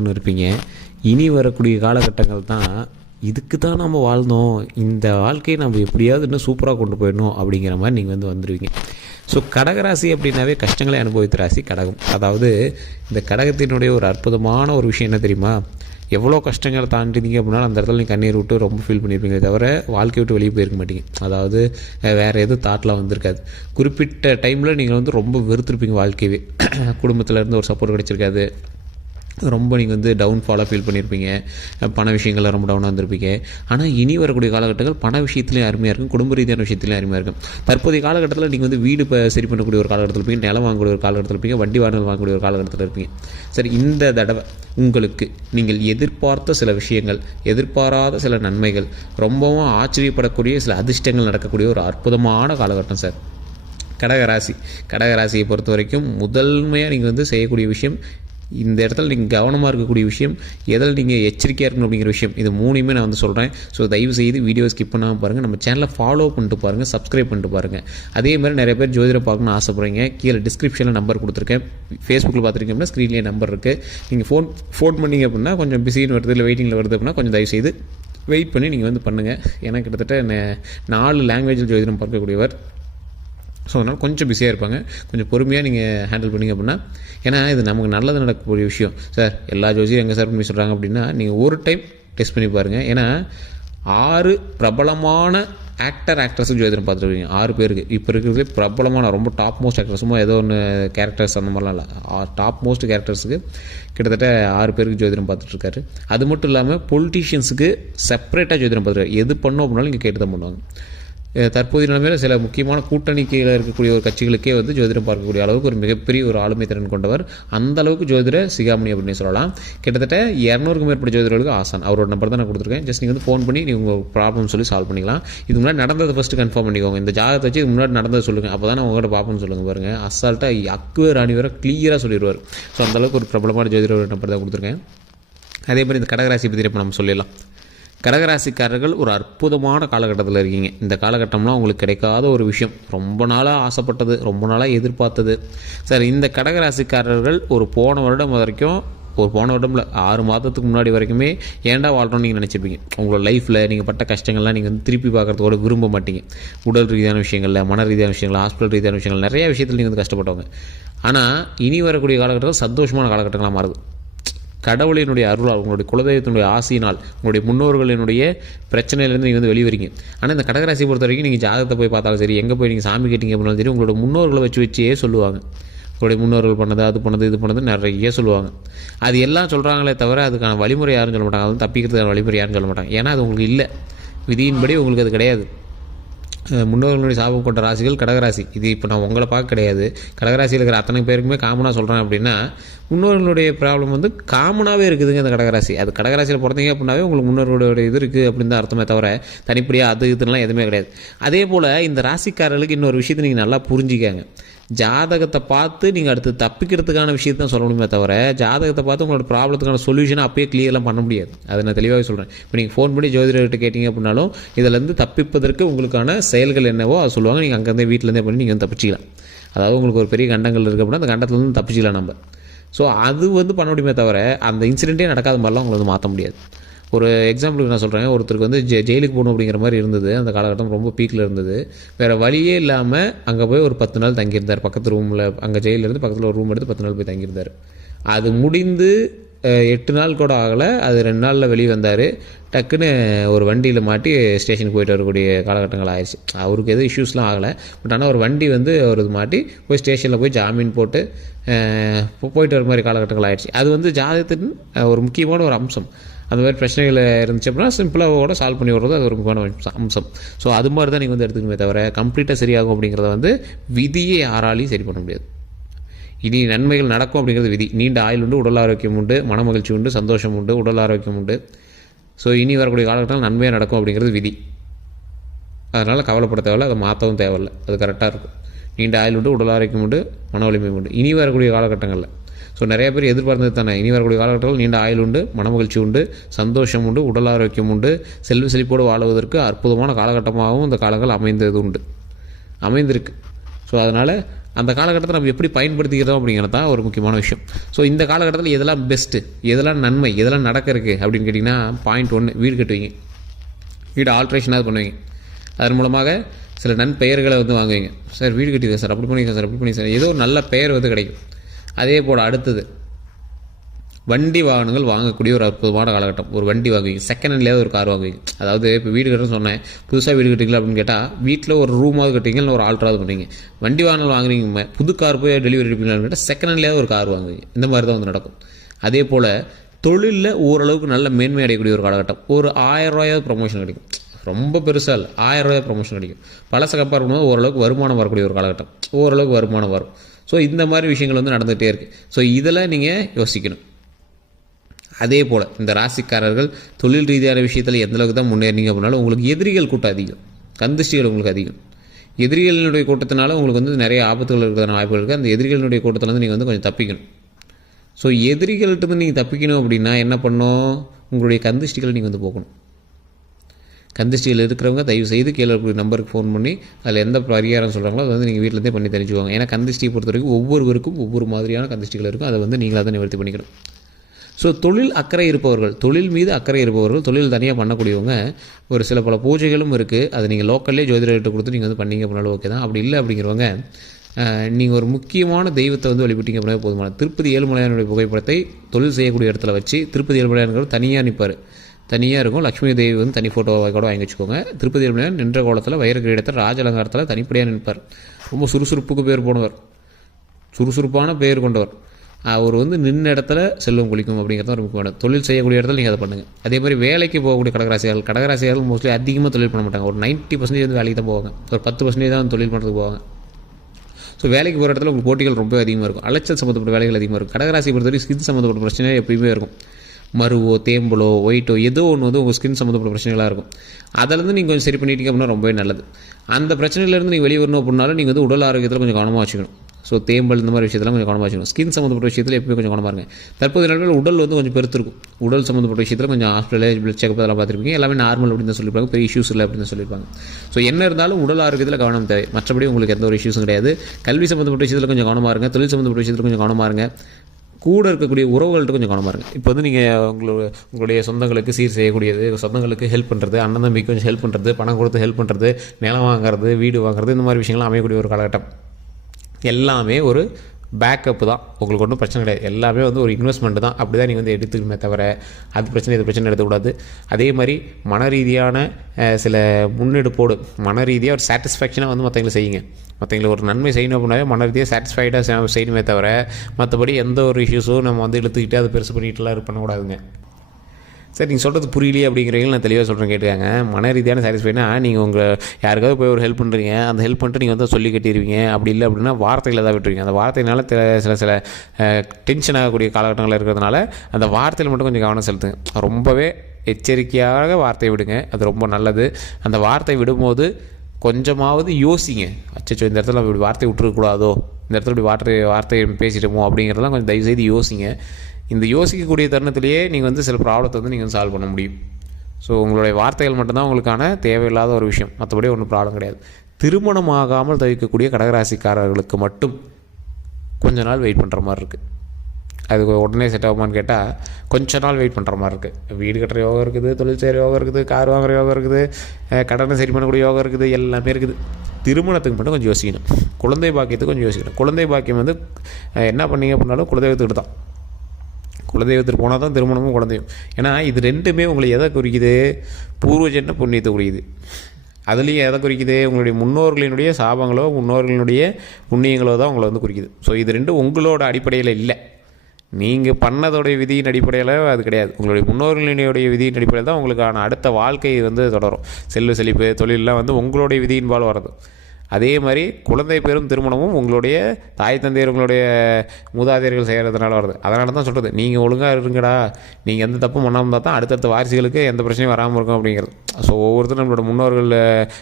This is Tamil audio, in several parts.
வாழ்ந்தோன்னு இருப்பீங்க. இனி வரக்கூடிய காலகட்டங்கள் தான் இதுக்கு தான் நம்ம வாழ்ந்தோம், இந்த வாழ்க்கையை நம்ம எப்படியாவது இன்னும் சூப்பராக கொண்டு போயிடணும் அப்படிங்கிற மாதிரி நீங்கள் வந்துடுவீங்க. ஸோ கடகராசி அப்படின்னாவே கஷ்டங்களை அனுபவித்த ராசி கடகம். அதாவது இந்த கடகத்தினுடைய ஒரு அற்புதமான ஒரு விஷயம் என்ன தெரியுமா, எவ்வளோ கஷ்டங்களை தாண்டிங்க அப்படின்னா அந்த இடத்துல நீங்கள் கண்ணீர் விட்டு ரொம்ப ஃபீல் பண்ணியிருப்பீங்க, தவிர வாழ்க்கையை விட்டு வெளியே போயிருக்க மாட்டீங்க. அதாவது வேறு எதுவும் தாட்லாம் வந்திருக்காது. குறிப்பிட்ட டைமில் நீங்கள் ரொம்ப வெறுத்துருப்பீங்க வாழ்க்கையவே. குடும்பத்திலேருந்து ஒரு சப்போர்ட் கிடச்சிருக்காது, ரொம்ப நீங்கள் டவுன்ஃபாலாக ஃபீல் பண்ணியிருப்பீங்க, பண விஷயங்களில் ரொம்ப டவுனாக இருந்திருப்பீங்க. ஆனால் இனி வரக்கூடிய காலகட்டங்கள் பண விஷயத்துலேயும் அருமையாக இருக்கும், குடும்ப ரீதியான விஷயத்துலையும் அருமையாக இருக்கும். தற்போதைய காலகட்டத்தில் நீங்கள் வீடு சரி பண்ணக்கூடிய ஒரு காலகட்டத்தில் இருப்பீங்க, நிலம் வாங்கக்கூடிய ஒரு காலகட்டத்தில் இருப்பீங்க, வண்டி வாகனம் வாங்கக்கூடிய ஒரு காலகட்டத்தில் இருப்பீங்க. சரி, இந்த தடவை உங்களுக்கு நீங்கள் எதிர்பார்த்த சில விஷயங்கள், எதிர்பாராத சில நன்மைகள், ரொம்பவும் ஆச்சரியப்படக்கூடிய சில அதிர்ஷ்டங்கள் நடக்கக்கூடிய ஒரு அற்புதமான காலகட்டம் சார் கடகராசியை பொறுத்த வரைக்கும். முதன்மையாக நீங்கள் செய்யக்கூடிய விஷயம், இந்த இடத்துல நீங்கள் கவனமாக இருக்கக்கூடிய விஷயம், எதில் நீங்கள் எச்சரிக்கையாக இருக்கணும் அப்படிங்கிற விஷயம், இது மூணுமே நான் சொல்கிறேன். ஸோ தயவு செய்து வீடியோ ஸ்கிப் பண்ணாமல் பாருங்கள், நம்ம சேனலை ஃபாலோ பண்ணிட்டு பாருங்கள், சப்ஸ்கிரைப் பண்ணிட்டு பாருங்கள். அதே மாதிரி நிறைய பேர் ஜோதிடரை பார்க்கணும்னு ஆசைப்படுறீங்க, கீழே டிஸ்கிரிப்ஷனில் நம்பர் கொடுத்துருக்கேன். ஃபேஸ்புக்கில் பார்த்துருக்கீங்க அப்படின்னா ஸ்க்ரீன்லேயே நம்பர் இருக்குது. நீங்கள் ஃபோன் பண்ணிங்க அப்படின்னா கொஞ்சம் பிஸின்னு வருது, இல்லை வெயிட்டிங்கில் வருது அப்படின்னா கொஞ்சம் தயவு செய்து வெயிட் பண்ணி நீங்கள் பண்ணுங்கள். ஏன்னா கிட்டத்தட்ட 4 லாங்குவேஜில் ஜோதிடம் பார்க்கக்கூடியவர். ஸோ அதனால் கொஞ்சம் பிஸியாக இருப்பாங்க, கொஞ்சம் பொறுமையாக நீங்கள் ஹேண்டில் பண்ணிங்க அப்படின்னா, ஏன்னா இது நமக்கு நல்லது நடக்கக்கூடிய விஷயம் சார். எல்லா ஜோசியும் எங்கே சார் பண்ணி சொல்கிறாங்க அப்படின்னா, நீங்கள் ஒரு டைம் டெஸ்ட் பண்ணி பாருங்கள். ஏன்னா 6 பிரபலமான ஆக்ட்ரஸும் ஜோதிடம் பார்த்துருவீங்க. 6 பேருக்கு இப்போ இருக்கிறதுலே பிரபலமான ரொம்ப டாப் மோஸ்ட் ஆக்ட்ரஸுமோ ஏதோ ஒன்று கேரக்டர்ஸ் அந்த மாதிரிலாம் இல்லை, டாப் மோஸ்ட் கேரக்டர்ஸுக்கு கிட்டத்தட்ட 6 பேருக்கு ஜோதிடம் பார்த்துட்ருக்காரு. அது மட்டும் இல்லாமல் பொலிட்டீஷியன்ஸுக்கு செப்பரேட்டாக ஜோதிடம் பார்த்துருக்காரு. எது பண்ணோம் அப்படின்னாலும் இங்கே கேட்டு தான் பண்ணுவாங்க. தற்போதைய நிலைமையில் சில முக்கியமான கூட்டணிக்கையில் இருக்கக்கூடிய ஒரு கட்சிகளுக்கே ஜோதிடம் பார்க்கக்கூடிய அளவுக்கு ஒரு மிகப்பெரிய ஒரு ஆளுமை திறன் கொண்டவர். அந்த அளவுக்கு ஜோதிட சிகாமணி அப்படின்னு சொல்லலாம். கிட்டத்தட்ட 200க்கும் மேற்பட்ட ஜோதிடர்களுக்கு ஆசான். அவரோட நம்பர் தான் நான் கொடுத்துருக்கேன். ஜஸ்ட் நீங்கள் ஃபோன் பண்ணி நீங்கள் உங்கள் ப்ராப்ளம் சொல்லி சால்வ் பண்ணிக்கலாம். இது முன்னாடி நடந்ததை ஃபஸ்ட்டு கன்ஃபார்ம் பண்ணிக்கோங்க. இந்த ஜாதகத்தை வச்சு இது முன்னாடி நடந்ததை சொல்லுங்கள், அப்போ தான் உங்கள்கிட்ட பார்ப்போம்னு சொல்லுங்கள். பாருங்கள், அசால்ட்டாக அக்குவே ராணி வர கிளியராக சொல்லிடுவார். ஸோ அந்தளவுக்கு ஒரு பிரபலமான ஜோதிட நம்பர் தான் கொடுத்துருக்கேன். அதே மாதிரி இந்த கடகராசி பற்றி இப்போ நம்ம சொல்லிடலாம். கடகராசிக்காரர்கள் ஒரு அற்புதமான காலகட்டத்தில் இருக்கீங்க. இந்த காலகட்டம்லாம் உங்களுக்கு கிடைக்காத ஒரு விஷயம், ரொம்ப நாளாக ஆசைப்பட்டது, ரொம்ப நாளாக எதிர்பார்த்தது. சார், இந்த கடகராசிக்காரர்கள் போன வருடம் வரைக்கும், போன வருடம்ல 6 மாதத்துக்கு முன்னாடி வரைக்குமே ஏன்டா வாழ்கிறோன்னு நீங்கள் நினச்சிருப்பீங்க. உங்களோட லைஃப்பில் நீங்கள் பட்ட கஷ்டங்கள்லாம் நீங்கள் திருப்பி பார்க்குறதோட விரும்ப மாட்டீங்க. உடல் ரீதியான விஷயங்களில், மன ரீதியான விஷயங்கள், ஹாஸ்பிட்டல் ரீதியான விஷயங்கள், நிறைய விஷயத்தில் நீங்கள் கஷ்டப்பட்டவங்க. ஆனால் இனி வரக்கூடிய காலகட்டத்தில் சந்தோஷமான காலகட்டங்களாக மாறுது. கடவுளினுடைய அருளால், உங்களுடைய குலதெய்வத்தினுடைய ஆசையினால், உங்களுடைய முன்னோர்களினுடைய பிரச்சனையிலேருந்து நீங்கள் வெளிவரீங்க. ஆனால் இந்த கடகராசியை பொறுத்த வரைக்கும் நீங்கள் ஜாதகத்தை போய் பார்த்தாலும் சரி, எங்கே போய் நீங்கள் சாமி கேட்டிங்க அப்படின்னாலும் சரி, உங்களோட முன்னோர்களை வச்சே சொல்லுவாங்க. உங்களுடைய முன்னோர்கள் பண்ணது, அது பண்ணது, இது பண்ணது நிறைய சொல்லுவாங்க. அது எல்லாம் சொல்கிறாங்களே தவிர அதுக்கான வழிமுறை யாரும் சொல்ல மாட்டாங்க. அதுவும் தப்பிக்கிறதுக்கான வழிமுறை யாரும் சொல்ல மாட்டாங்க. ஏன்னா அது உங்களுக்கு இல்லை, விதியின்படி உங்களுக்கு அது கிடையாது. முன்னோர்களுடைய சாபம் கொண்ட ராசிகள் கடகராசி. இது இப்போ நான் உங்களை பார்க்க கிடையாது, கடகராசியில் இருக்கிற அத்தனை பேருக்குமே காமனாக சொல்கிறேன். அப்படின்னா முன்னோர்களுடைய ப்ராப்ளம் காமனாகவே இருக்குதுங்க அந்த கடகராசி. அது கடகராசியில் பிறந்தீங்க அப்படின்னாவே உங்களுக்கு முன்னோர்களுடைய இது இருக்குது அப்படின்னு தான் அர்த்தமே தவிர தனிப்படியாக அது இதுலாம் எதுவுமே கிடையாது. அதே போல் இந்த ராசிக்காரர்களுக்கு இன்னொரு விஷயத்தை நீங்கள் நல்லா புரிஞ்சிக்காங்க. ஜாதகத்தை பார்த்து நீங்கள் அடுத்து தப்பிக்கிறதுக்கான விஷயத்தை தான் சொல்ல முடியுமே தவிர, ஜாதகத்தை பார்த்து உங்களோட ப்ராப்ளத்துக்கான சொல்யூஷனை அப்பயே கிளியர்லாம் பண்ண முடியாது. அதை நான் தெளிவாகவே சொல்கிறேன். இப்போ நீங்கள் ஃபோன் பண்ணி ஜோதிடர்கிட்ட கேட்டிங்க அப்படின்னாலும் இதிலேருந்து தப்பிப்பதற்கு உங்களுக்கான செயல்கள் என்னவோ அதை சொல்லுவாங்க. நீங்கள் அங்கேருந்தே வீட்டிலேருந்தே பண்ணி நீங்கள் தப்பிச்சிக்கலாம். அதாவது உங்களுக்கு ஒரு பெரிய கண்டங்கள் இருக்குது அப்படின்னா அந்த கண்டத்துலேருந்து தப்பிச்சிக்கலாம் நம்ம. ஸோ அது பண்ண முடியுமே தவிர அந்த இன்சிடென்ட்டே நடக்காத மாதிரிலாம் உங்களை மாற்ற முடியாது. ஒரு எக்ஸாம்பிளுக்கு நான் சொல்கிறேன், ஒருத்தருக்கு ஜெயிலுக்கு போகணும் அப்படிங்கிற மாதிரி இருந்தது. அந்த காலகட்டம் ரொம்ப பீக்கில் இருந்தது. வேறு வழியே இல்லாமல் அங்கே போய் ஒரு 10 நாள் தங்கியிருந்தார். பக்கத்து ரூமில், அங்கே ஜெயிலிருந்து பக்கத்தில் ஒரு ரூம் எடுத்து 10 நாள் போய் தங்கியிருந்தார். அது முடிந்து 8 நாள் கூட ஆகலை, அது 2 நாளில் வெளியே வந்தார். டக்குன்னு ஒரு வண்டியில் மாட்டி ஸ்டேஷனுக்கு போயிட்டு வரக்கூடிய காலகட்டங்கள் ஆயிடுச்சு. அவருக்கு எதுவும் இஷ்யூஸ்லாம் ஆகலை, பட் ஆனால் ஒரு வண்டி ஒரு மாட்டி போய் ஸ்டேஷனில் போய் ஜாமீன் போட்டு போயிட்டு வர மாதிரி காலகட்டங்கள் ஆயிடுச்சு. அது ஜாதகத்தின் ஒரு முக்கியமான ஒரு அம்சம். அந்த மாதிரி பிரச்சனைகள் இருந்துச்சு அப்படின்னா சிம்பிளாக கூட சால்வ் பண்ணி விடுறது அது ஒரு முக்கியமான அம்சம். ஸோ அது மாதிரி தான் நீங்கள் எடுத்துக்கணுமே தவிர கம்ப்ளீட்டாக சரியாகும் அப்படிங்கிறத விதியை யாராலையும் சரி பண்ண முடியாது. இனி நன்மைகள் நடக்கும் அப்படிங்கிறது விதி. நீண்ட ஆயுள் உண்டு, உடல் ஆரோக்கியம் உண்டு, மன மகிழ்ச்சி உண்டு, சந்தோஷம் உண்டு, உடல் ஆரோக்கியம் உண்டு. ஸோ இனி வரக்கூடிய காலகட்டத்தில் நன்மையாக நடக்கும் அப்படிங்கிறது விதி. அதனால் கவலைப்பட தேவையில்லை, அதை மாற்றவும் தேவையில்லை, அது கரெக்டாக இருக்கும். நீண்ட ஆயுள் உண்டு, உடல் ஆரோக்கியம் உண்டு, மன வலிமை உண்டு இனி வரக்கூடிய காலகட்டங்களில். ஸோ நிறைய பேர் எதிர்பார்த்தது தானே, இனி வரக்கூடிய காலகட்டத்தில் நீண்ட ஆயுள் உண்டு, மனமகிழ்ச்சி உண்டு, சந்தோஷம் உண்டு, உடல் ஆரோக்கியம் உண்டு, செல்வ செழிப்போடு வாழுவதற்கு அற்புதமான காலகட்டமாகவும் இந்த காலங்கள் அமைந்திருக்கு. ஸோ அதனால் அந்த காலகட்டத்தை நம்ம எப்படி பயன்படுத்திக்கிறோம் அப்படிங்கிறது தான் ஒரு முக்கியமான விஷயம். ஸோ இந்த காலகட்டத்தில் எதெல்லாம் பெஸ்ட்டு, எதெல்லாம் நன்மை, எதெல்லாம் நடக்கிறதுக்கு அப்படின்னு கேட்டிங்கன்னா, பாயிண்ட் 1, வீடு கட்டுவீங்க, வீடு ஆல்ட்ரேஷனாக பண்ணுவீங்க. அதன் மூலமாக சில நன்பெயர்களை வந்து வாங்குவீங்க. சார் வீடு கட்டிடுங்க சார், அப்படி பண்ணிங்க சார், அப்படி பண்ணி சார், ஏதோ ஒரு நல்ல பெயர் வந்து கிடைக்கும். அதே போல் அடுத்தது வண்டி வாகனங்கள் வாங்கக்கூடிய ஒரு அற்புதமான காலகட்டம். ஒரு வண்டி வாங்குவீங்க, செகண்ட் ஹேண்ட்லேயாவது ஒரு கார் வாங்குவீங்க. அதாவது இப்போ வீடு கட்டுறேன்னு சொன்னேன், புதுசாக வீடு கட்டிங்களா அப்படின்னு கேட்டால் வீட்டில் ஒரு ரூமாவது கட்டிங்க, இல்லை ஒரு ஆல்ட்ராவது பண்ணுவீங்க. வண்டி வாகனங்கள் வாங்குறீங்க, புது கார் போய் டெலிவரி எடுப்பீங்களான்னு கேட்டால் செகண்ட் ஹேண்ட்லேயாவது ஒரு கார் வாங்குவீங்க. இந்த மாதிரி தான் வந்து நடக்கும். அதே போல் தொழிலில் ஓரளவுக்கு நல்ல மேன்மை அடையக்கூடிய ஒரு காலகட்டம். ஒரு 1000 ரூபாயாவது ப்ரொமோஷன் கிடைக்கும். ரொம்ப பெருசாக இல்லை, 1000 ரூபாய் ப்ரொமோஷன் கிடைக்கும். பழச கம்பேர் பண்ணும்போது ஓரளவுக்கு வருமானம் வரக்கூடிய ஒரு காலகட்டம், ஓரளவுக்கு வருமானம் வரும். ஸோ இந்த மாதிரி விஷயங்கள் வந்து நடந்துகிட்டே இருக்குது. ஸோ இதில் நீங்கள் யோசிக்கணும். அதே போல் இந்த ராசிக்காரர்கள் தொழில் ரீதியான விஷயத்தில் எந்தளவுக்கு தான் முன்னேறிங்க அப்படின்னாலும் உங்களுக்கு எதிரிகள் கூட்டம் அதிகம், கந்திஷ்டிகள் உங்களுக்கு அதிகம். எதிரிகளினுடைய கூட்டத்தினால உங்களுக்கு வந்து நிறைய ஆபத்துகள் இருக்கிறதான வாய்ப்புகள் இருக்குது. அந்த எதிரிகளினுடைய கூட்டத்தில் வந்து நீங்கள் வந்து கொஞ்சம் தப்பிக்கணும். ஸோ எதிரிகள்கிட்ட நீங்கள் தப்பிக்கணும் அப்படின்னா என்ன பண்ணணும், உங்களுடைய கந்திஷ்டிகளை நீங்கள் வந்து போக்கணும். கந்திஷ்டிகள் இருக்கிறவங்க தயவு செய்து கீழே இருக்கிற நம்பருக்கு ஃபோன் பண்ணி அதில் எந்த பரிகாரம் சொல்கிறாங்களோ அதை வந்து நீங்கள் வீட்டிலேருந்தே பண்ணி தெரிஞ்சுக்குவாங்க. ஏன்னா கந்திஷ்டியை பொறுத்த வரைக்கும் ஒவ்வொருவருக்கும் ஒவ்வொரு மாதிரியான கந்திஷ்டிகள் இருக்கும். அதை வந்து நீங்களாக தான் நிவர்த்தி பண்ணிக்கணும். ஸோ தொழில் அக்கறை இருப்பவர்கள், தொழில் மீது அக்கறை இருப்பவர்கள், தொழில் தனியாக பண்ணக்கூடியவங்க ஒரு சில பல பூஜைகளும் இருக்குது. அதை நீங்கள் லோக்கல்லே ஜோதிடர்கிட்ட கொடுத்து நீங்கள் வந்து பண்ணிங்க அப்படின்னாலும் ஓகே தான். அப்படி இல்லை அப்படிங்கிறவங்க நீங்கள் ஒரு முக்கியமான தெய்வத்தை வந்து வழிபட்டீங்க அப்படின்னா போதுமான. திருப்பதி ஏழுமலையானுடைய புகைப்படத்தை தொழில் செய்யக்கூடிய இடத்துல வச்சு, திருப்பதி ஏழுமலையான்கள் தனியாக நிற்பார், தனியாக இருக்கும். லக்ஷ்மி தேவி வந்து தனி ஃபோட்டோவை கூட வாங்கி வச்சுக்கோங்க. திருப்பதி ஏழுமலையான் நின்ற கோலத்தில் வைர கிரீடத்தில் ராஜ அலங்காரத்தில் தனிப்படியாக நிற்பார். ரொம்ப சுறுசுறுப்புக்கு பேர் போனவர், சுறுசுறுப்பான பேர் கொண்டவர். அவர் வந்து நின்ன இடத்துல செல்வம் குளிக்கும் அப்படிங்கிறது ஒரு முக்கியமான. தொழில் செய்யக்கூடிய இடத்துல நீங்கள் அதை பண்ணுங்கள். அதே மாதிரி வேலைக்கு போகக்கூடிய கடகராசிகள் மோஸ்ட்லி அதிகமாக தொழில் பண்ண மாட்டாங்க. ஒரு 90% வந்து வேலைக்கு தான் போவாங்க, ஒரு 10% தான் தொழில் பண்ணுறதுக்கு போவாங்க. ஸோ வேலைக்கு போகிற இடத்துல உங்களுக்கு போட்டிகள் ரொம்ப அதிகமாக இருக்கும், அலைச்சல் சம்மந்தப்பட்ட வேலைகள் அதிகமாக இருக்கும். கடகராசி பொறுத்தவரைக்கும் ஸ்கின் சம்மந்தப்பட்ட பிரச்சனை எப்பயுமே இருக்கும். மருவோ தேம்பலோ ஒயிட்டோ ஏதோ ஒன்று வந்து உங்கள் ஸ்கின் சம்மந்தப்பட்ட பிரச்சனைகளாக இருக்கும். அதிலேருந்து நீங்கள் கொஞ்சம் சரி பண்ணிட்டீங்க அப்படின்னா ரொம்பவே நல்லது. அந்த பிரச்சனையிலேருந்து நீங்கள் வெளியே வரணும் அப்படின்னாலும் நீங்கள் வந்து உடல் ஆரோக்கியத்தில் கொஞ்சம் கவனமாக வச்சுக்கணும். ஸோ தேம்பல் இந்த மாதிரி விஷயத்தெல்லாம் கொஞ்சம் கவனமாக வச்சுக்கணும். ஸ்கின் சம்மந்தப்பட்ட விஷயத்தில் எப்பவுமே கொஞ்சம் கவனமாக இருங்க. தற்போது நாட்கள் உடல் வந்து கொஞ்சம் பெருத்திருக்கும். உடல் சம்மந்தப்பட்ட விஷயத்தில் கொஞ்சம் ஹாஸ்பிட்டல் பிளட் செக்அப் அதெல்லாம் பார்த்துருப்பீங்க. எல்லாமே நார்மல் அப்படின்னு தான் சொல்லியிருப்பாங்க, பெரிய இஷ்யூஸ் இல்லை அப்படின்னு சொல்லியிருப்பாங்க. ஸோ என்ன இருந்தாலும் உடல் ஆரோக்கியத்தில் கவனம் தேவை. மற்றபடி உங்களுக்கு எந்த ஒரு இஷ்யூஸும் கிடையாது. கல்வி சம்மந்தப்பட்ட விஷயத்தில் கொஞ்சம் கவனமாக இருங்க. தொழில் சம்மந்தப்பட்ட விஷயத்தில் கொஞ்சம் கவனமாக இருங்க. கூட இருக்கக்கூடிய உறவுகள்கிட்ட கொஞ்சம் கவனமாக இருங்க. இப்போ வந்து நீங்கள் உங்களுடைய சொந்தங்களுக்கு சீர் செய்யக்கூடியது, சொந்தங்களுக்கு ஹெல்ப் பண்ணுறது, அண்ணன் தம்பிக்கு கொஞ்சம் ஹெல்ப் பண்ணுறது, பணம் கொடுத்து ஹெல்ப் பண்ணுறது, நிலம் வாங்குறது, வீடு வாங்குறது, இந்த மாதிரி விஷயங்கள்லாம் அமையக்கூடிய ஒரு காலகட்டம். எல்லாமே ஒரு பேக்கப் தான், உங்களுக்கு ஒன்றும் பிரச்சனை கிடையாது. எல்லாமே வந்து ஒரு இன்வெஸ்ட்மெண்ட் தான். அப்படி தான் நீங்கள் வந்து எடுத்துக்கணுமே தவிர அது பிரச்சனை இது பிரச்சனை எடுத்துக்கூடாது. அதே மாதிரி மன ரீதியான சில முன்னெடுப்போடு மன ரீதியாக ஒரு சாட்டிஸ்ஃபேக்ஷனாக வந்து மற்றவங்களை செய்யுங்க. மற்றவங்களுக்கு ஒரு நன்மை செய்யணும் அப்படின்னாவே மன ரீதியாக சாட்டிஸ்ஃபைடாக செய்யணுமே தவிர மற்றபடி எந்த ஒரு இஷ்யூஸும் நம்ம வந்து இழுத்துக்கிட்டு அதை பெருசு பண்ணிட்டுலாம் இது பண்ணக்கூடாதுங்க. சார் நீங்கள் சொல்கிறது புரியலையே அப்படிங்கிறவங்க நான் தெளிவாக சொல்கிறேன், கேட்டுக்காங்க. மன ரீதியான சாட்டிஸ்ஃபைனா நீங்கள் உங்கள் யாருக்காவது போய் ஒரு ஹெல்ப் பண்ணுறீங்க, அந்த ஹெல்ப் பண்ணிட்டு நீங்கள் வந்து சொல்லி கட்டிடுவீங்க. அப்படி இல்லை அப்படின்னா வார்த்தைகளை தான் விட்டுருவீங்க. அந்த வார்த்தையினால சில டென்ஷன் ஆகக்கூடிய காலகட்டங்கள் இருக்கிறதுனால அந்த வார்த்தையில் மட்டும் கொஞ்சம் கவனம் செலுத்துங்க. ரொம்பவே எச்சரிக்கையாக வார்த்தையை விடுங்க, அது ரொம்ப நல்லது. அந்த வார்த்தை விடும்போது கொஞ்சமாவது யோசிங்க. அச்சோ இந்த இடத்துல இப்படி வார்த்தை விட்டுருக்கூடாதோ, இந்த இடத்துல இப்படி வார்த்தையை பேசிட்டோமோ அப்படிங்கிறதெல்லாம் கொஞ்சம் தயவுசெய்து யோசிங்க. இந்த யோசிக்கக்கூடிய தருணத்திலேயே நீங்கள் வந்து சில ப்ராப்ளத்தை வந்து நீங்கள் சால்வ் பண்ண முடியும். ஸோ உங்களுடைய வார்த்தைகள் மட்டும்தான் உங்களுக்கான தேவையில்லாத ஒரு விஷயம், மற்றபடி ஒன்றும் ப்ராப்ளம் கிடையாது. திருமணமாகாமல் தவிர்க்கக்கூடிய கடகராசிக்காரர்களுக்கு மட்டும் கொஞ்ச நாள் வெயிட் பண்ணுற மாதிரி இருக்குது. அது உடனே செட் ஆகுமான்னு கேட்டால் கொஞ்ச நாள் வெயிட் பண்ணுற மாதிரி இருக்குது. வீடு கட்டுற யோகம் இருக்குது, தொழில் செய்கிற யோகம் இருக்குது, கார் வாங்குகிற யோகம் இருக்குது, கடனை சரி பண்ணக்கூடிய யோகம் இருக்குது, எல்லாமே இருக்குது. திருமணத்துக்கு மட்டும் கொஞ்சம் யோசிக்கணும். குழந்தை பாக்கியத்துக்கு கொஞ்சம் யோசிக்கணும். குழந்தை பாக்கியம் வந்து என்ன பண்ணீங்க அப்படின்னாலும் குலதெய்வத்துக்கிட்ட தான். குலதெய்வத்துக்கு போனால் தான் திருமணமும் குழந்தையும். ஏன்னா இது ரெண்டுமே உங்களை எதை குறிக்குது, பூர்வஜன்ம புண்ணியத்தை குறிக்குது. அதுலேயும் எதை குறிக்குது, உங்களுடைய முன்னோர்களினுடைய சாபங்களோ முன்னோர்களினுடைய புண்ணியங்களோ தான் உங்களை வந்து குறிக்குது. ஸோ இது ரெண்டும் உங்களோட அடிப்படையில் இல்லை, நீங்கள் பண்ணதோடைய விதியின் அடிப்படையில் அது கிடையாது. உங்களுடைய முன்னோர்களினுடைய விதியின் அடிப்படையில் தான் உங்களுக்கான அடுத்த வாழ்க்கை வந்து தொடரும். செல்வ செழிப்பு தொழிலெலாம் வந்து உங்களுடைய விதியின்பால் வர்றது. அதே மாதிரி குழந்தை பெறும் திருமணமும் உங்களுடைய தாய் தந்தையர் உங்களுடைய மூதாதையர்கள் செய்கிறதுனால வருது. அதனால தான் சொல்கிறது, நீங்கள் ஒழுங்காக இருங்கடா, நீங்கள் எந்த தப்பும் பண்ணாமல் இருந்தால் தான் அடுத்தடுத்த வாரிசுகளுக்கு எந்த பிரச்சனையும் வராமல் இருக்கும் அப்படிங்கிறது. ஸோ ஒவ்வொருத்தரும் நம்மளோட முன்னோர்கள்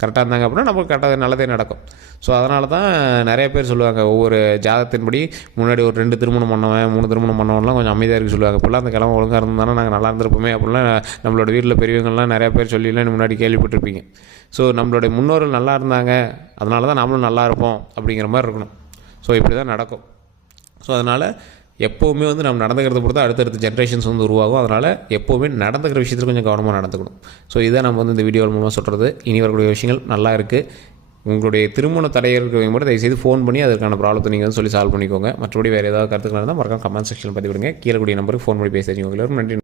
கரெக்டாக இருந்தாங்க அப்படின்னா நமக்கு கரெக்டாக நல்லதே நடக்கும். ஸோ அதனால தான் நிறைய பேர் சொல்லுவாங்க, ஒவ்வொரு ஜாதகத்தின்படி முன்னாடி ஒரு 2 திருமணம் பண்ணவன் 3 திருமணம் பண்ணவன்லாம் கொஞ்சம் அமைதியாக இருக்கு சொல்லுவாங்க. இப்போல்லாம் அந்த கிழமை ஒழுங்காக இருந்தாலும் நாங்கள் நல்லா இருந்திருப்போமே அப்படிலாம் நம்மளோட வீட்டில் பெரியவங்கள்லாம் நிறையா பேர் சொல்லிலாம் முன்னாடி கேள்விப்பட்டிருப்பீங்க. ஸோ நம்மளுடைய முன்னோர்கள் நல்லா இருந்தாங்க, அதனால தான் நம்மளும் நல்லா இருப்போம் அப்படிங்கிற மாதிரி இருக்கணும். ஸோ இப்படி தான் நடக்கும். ஸோ அதனால் எப்போவுமே வந்து நம்ம நடந்துக்கிறத பொறுத்து அடுத்தடுத்த ஜென்ரேஷன்ஸ் வந்து உருவாகும். அதனால் எப்போவுமே நடந்துக்கிற விஷயத்தில் கொஞ்சம் கவனமாக நடந்துக்கணும். ஸோ இதை நம்ம வந்து இந்த வீடியோ மூலமாக சொல்கிறது. இனி வரக்கூடிய விஷயங்கள் நல்லா இருக்குது. உங்களுடைய திருமண தடையாக இருக்கிறவங்க மட்டும் தயவுசெய்து ஃபோன் பண்ணி அதற்கான ப்ராப்ளத்தை நீங்கள் வந்து சொல்லி சால்வ் பண்ணிக்கோங்க. மற்றபடி வேறு ஏதாவது கருத்துக்கள் இருந்தால் மறக்காம கமெண்ட் செக்ஷனில் பதிவிடுங்க. கீழே கூடிய நம்பருக்கு ஃபோன் பண்ணி பேசுகிறீங்க. நன்றி.